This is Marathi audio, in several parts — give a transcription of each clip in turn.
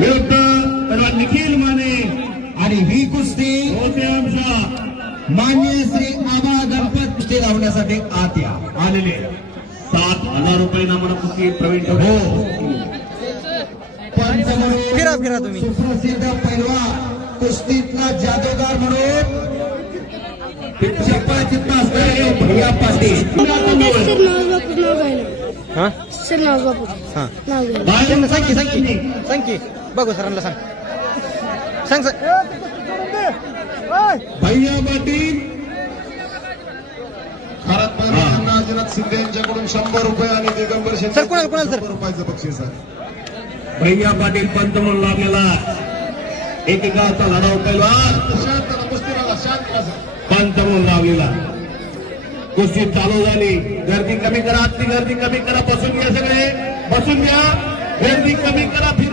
विरुद्ध पैलवान निखिल माने. आणि ही कुस्ती होते आमच्या मान्य श्री आबा गणपत कुस्ती लावण्यासाठी आत या. आलेले. सात हजार रुपये नामानं कुस्ती प्रवीण हो. फिरा, फिरा म्हणून तुम्ही. सुप्रसिद्ध पैलवा कुस्तीतला जादूगार म्हणून हा? सर नाव हा सांग सांग सांग बघू सरांना सांग. सांग सांग. भैया पाटील. खरात पैलवान नाजीनाथ शिंदे यांच्याकडून शंभर रुपये आणि दिगंबर शिंदे सर, कोणाला- कोणाला, सर? शंभर रुपयाचं बक्षीस आहे. भैया पाटील पंत म्हणून लागलेला. एकेकाचा बसा. पंत म्हणून लावलेला कुस्ती चालू झाली. गर्दी कमी करा आतली गर्दी कमी करा. बसून घ्या सगळे. बसून घ्या. गर्दी कमी करा फिरतरा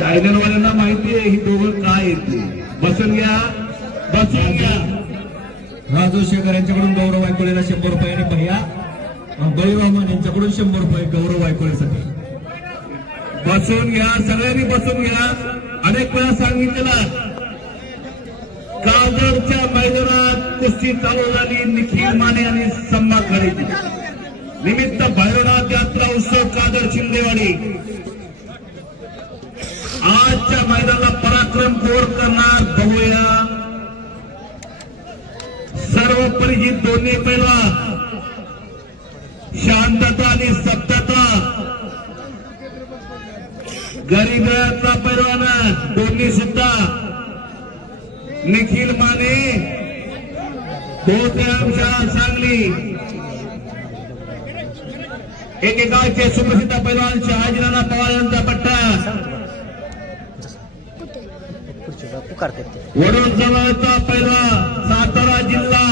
आयनरवाल्यांना माहिती आहे ही दोघं काय येते बसून घ्या. बसून घ्या. राजू शेखर यांच्याकडून गौरव वायकोळेला शंभर रुपये आणि भैया बळीवामन यांच्याकडून शंभर रुपये गौरव वायकोळेसाठी. बसून घ्या. सगळ्यांनी बसून घ्या. अनेक वेळा सांगितलेला काजरच्या मैदानात कुस्ती चालू झाली निखिल माने आणि सम्मा खरेदी. निमित्त भैरवनाथ यात्रा उत्सव कादर शिंदेवाडी. आजच्या मैदानाला पराक्रम कोर करणार बघूया. सर्व परिचित दोन्ही पैलवा शांतता आणि सप्तता. गरीबातला पैलवान दोन्ही सुद्धा. निखिल माने. होते सांगली. एकेकाळचे सुप्रसिद्ध पैलवान शहाजीराणा पवार यांचा पट्टा. खुर्चीला पुकारते ते. वडोद जवळचा पैलवा सातारा जिल्हा.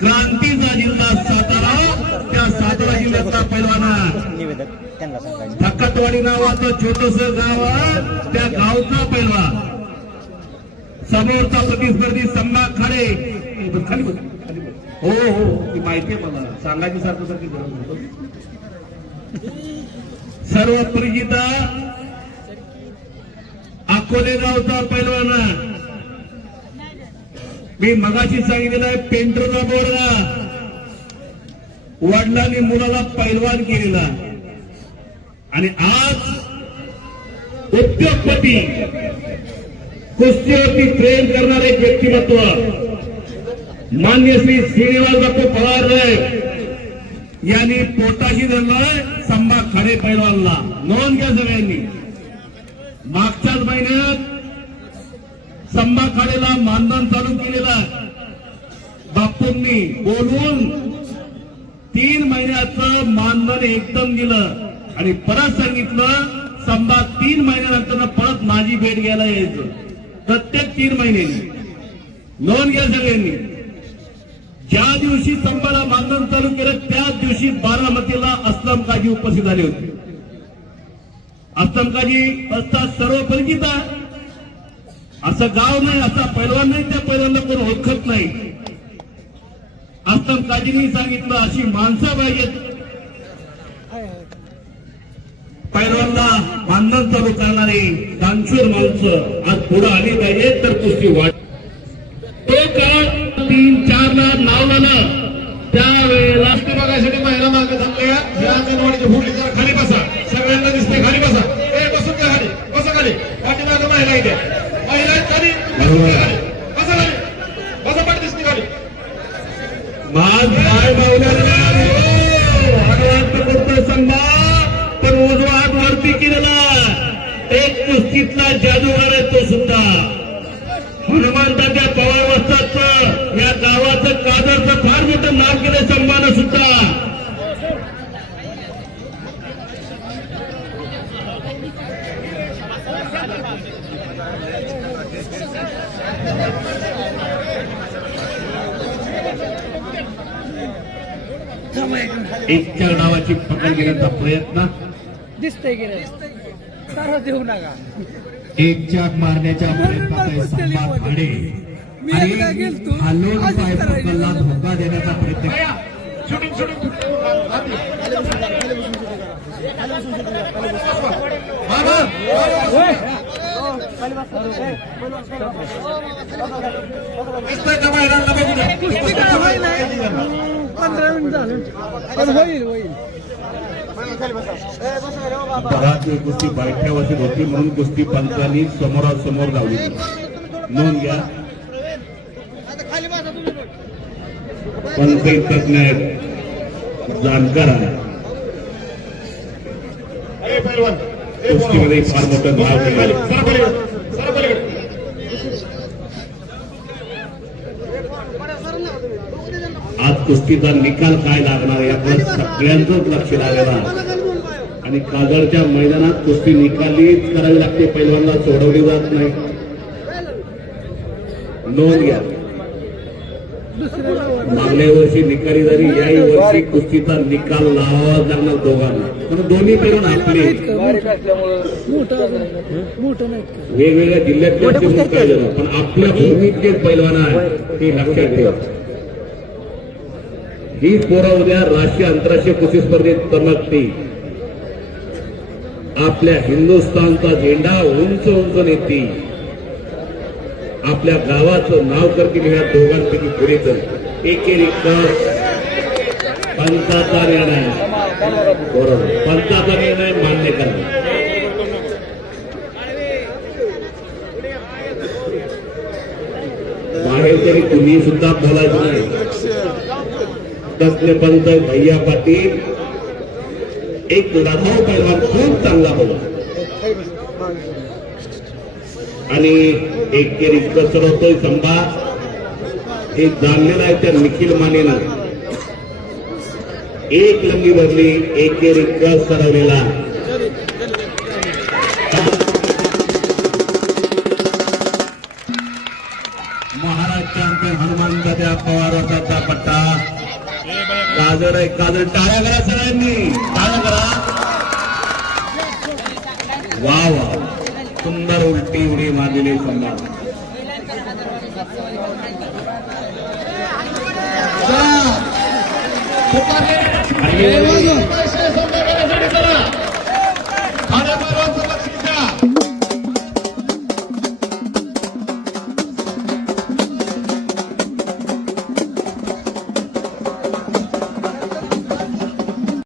क्रांतीचा जिल्हा सातारा. त्या सातारा पैलवाना निवेदक त्यांना सांगायचं. फक्कतवाडी नावाचं छोटस गाव आहे, त्या गावचा पैलवा समोरचा प्रतिस्पर्धी सम्मा खाडे. खाली बस. हो हो ती माहिती आहे मला. सांगायची सारखं सारखी गरज. सर्व परिचित अकोले गावचा पैलवाना मी मगाशी सांगितलेला आहे पेंटरचा बोरगा वडिलांनी मुलाला पैलवान केलेला. आणि आज उद्योगपती कुस्तीवरती प्रेम करणारे एक व्यक्तिमत्व. मान्य श्री श्रीनिवास बापू पवार यांनी पोटाशी धरलाय संभा खडे पैलवानला नोंद घ्या सगळ्यांनी. मागच्याच महिन्यात संभा खाडेला मानधन चालू केलेला बापूंनी बोलून तीन महिन्याचं मानधन एकदम दिलं आणि परत सांगितलं संभा तीन महिन्यानंतर परत माझी भेट घ्यायला यायचं. प्रत्येक तीन महिन्यांनी. नोंद घ्या सगळ्यांनी. ज्या दिवशी संभाला मानधन चालू केलं त्याच दिवशी बारामतीला अस्लम काजी उपस्थित झाले होते. अस्लम असता असतात सर्व परिचिता असं गाव नाही असा पैलवान नाही त्या पैलवानला कोण ओळखत नाही. अस्लम काजींनी सांगितलं अशी माणसं पाहिजेत. पैलवानला मानधन चालू करणारे दानशूर माणसं आज पुढे आली पाहिजे तर कुस्ती वाट तो काळ तीन चार ला नाव झालं त्यावेळेला राष्ट्रीय बघायसाठी महिला मागे थांबल्या. या अंगणवाडीच्या फुटली जरा खाली बसा सगळ्यांना दिसते खाली बसा ए बसून घ्या खाली बसा खाली पाठीमागं महिला इथे महिला आहेत खाली बसून घ्या खाली बसा खाली बसा पाठी दिसते खाली. माझ हात करतोय पण उजवा हात वरती केलेला. एक कुस्तीतला जादूगार आहे तो सुद्धा. हनुमंताच्या पवार वस्ताचं या गावाचं कादरचं फार मोठं नाव केलं संभानं सुद्धा. एकच्या नावाची पकड घेण्याचा प्रयत्न. दिसतंय की नाही? सारा देऊ नका. एक चाक मारण्याच्या पाय करायचं. पकडला धोका देण्याचा प्रयत्न. शूटिंग पंधरा मिनिट झाले पण होईल होईल बराच कुस्ती बायठ्या होती म्हणून कुस्ती पंचांनी समोरासमोर लावली. नोंद घ्या. पंच तज्ञ जाणकार आहे कुस्तीमध्ये फार मोठं नाव केलं आज कुस्तीचा निकाल काय लागणार याकडे सगळ्यांचंच लक्ष लागेल आणि कागडच्या मैदानात कुस्ती निकालीच करावी लागते. पहिल्यांदा सोडवली जात नाही. नोंद घ्या. मागल्या वर्षी निकाली झाली याही वर्षी कुस्तीचा निकाल लावावा लागणार दोघांना. पण दोन्ही पैलवान आपले. आहेत. मोठं. मोठं नाही का? वेगवेगळ्या जिल्ह्यातले पण आपल्या भूमीतले पैलवान आहे ते लक्षात ठेवा. ही पोरं उद्या राष्ट्रीय आंतरराष्ट्रीय कुस्ती स्पर्धेत चमकते आपल्या हिंदुस्थानचा झेंडा उंच उंच नेते आपल्या गावाचं नाव करतील ह्या दोघांपैकी पुढे तर एकेरी कर पंचाचा निर्णय. बरोबर. पंचाचा निर्णय मान्य करा. बाहेर तरी तुम्ही सुद्धा बोलायचं नाही. तसले पंत भैया पाटील. एक लढाऊ पैलवान खूप चांगला बोला. आणि एक केरी कसरतोय समजा हे जाणलेला आहे त्या निखिल मानेनं. एक लंगी भरली एक केरी कस सरवलेला महाराज हनुमान दादा पवार होता पट्टा. काजर आहे काजर. टाळ्या करा सगळ्यांनी. टाळ्या करा. वा वा. उलटी उडी मारलेली समजा पैसे